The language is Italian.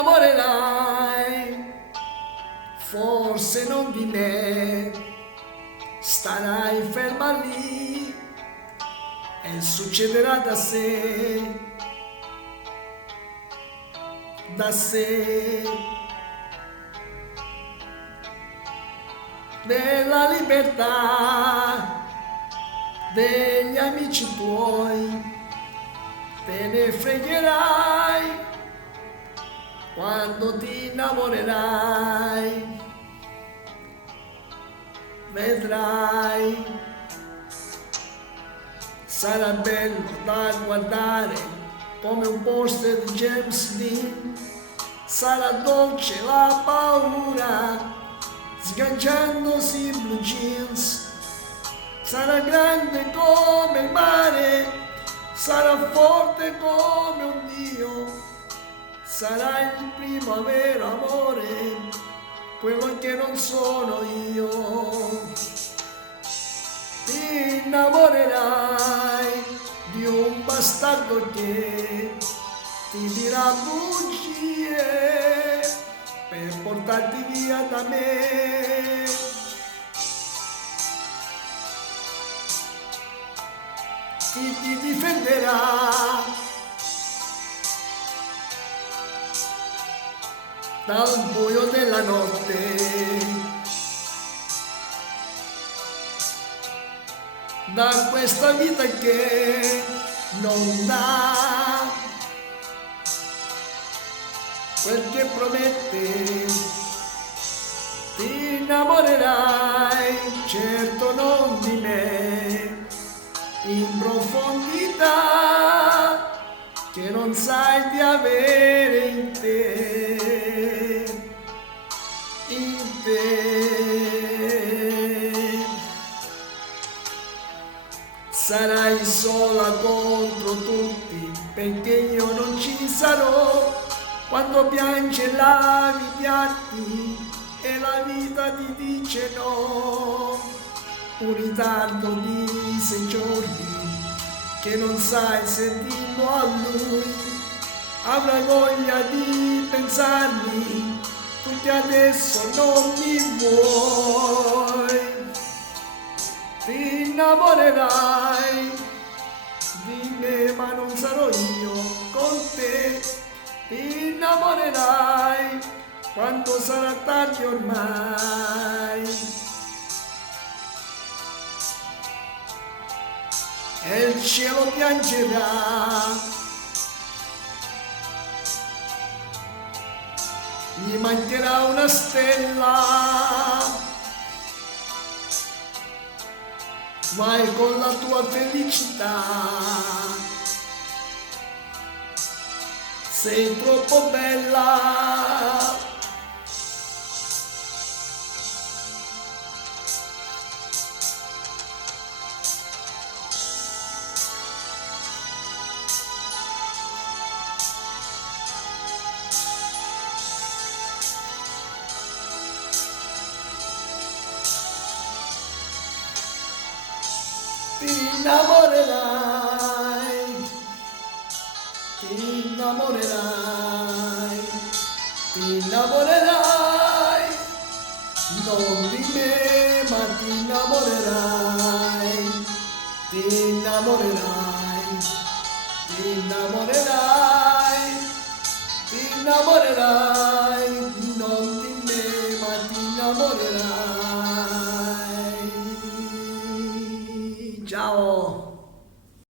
innamorerai, forse non di me, starai ferma lì e succederà da sé, da sé. Della libertà degli amici tuoi te ne fregherai quando ti innamorerai, vedrai, sarà bello da guardare come un poster di James Dean, sarà dolce la paura sganciandosi in blue jeans, sarà grande come il mare, sarà forte come un dio, sarà il primo vero amore, quello che non sono io. Ti innamorerai di un bastardo che ti dirà bugie per portarti via da me. Chi ti difenderà dal buio della notte, da questa vita che non dà quel che promette. Ti innamorerai, certo non di me, in profondità che non sai di avere in te, in te. Sarai sola contro tutti perché io non ci sarò quando piange lavi i piatti e la vita ti dice no. Un ritardo di 6 giorni che non sai se dirlo a lui, avrai voglia di pensarmi, tu che adesso non mi vuoi. Ti innamorerai di me ma non sarò io con te, ti innamorerai quando sarà tardi ormai. E il cielo piangerà, gli mancherà una stella, vai con la tua felicità, sei troppo bella. Ti innamorerai, ti innamorerai, ti innamorerai, non di me ma ti innamorerai, ti innamorerai, ti innamorerai, ti innamorerai.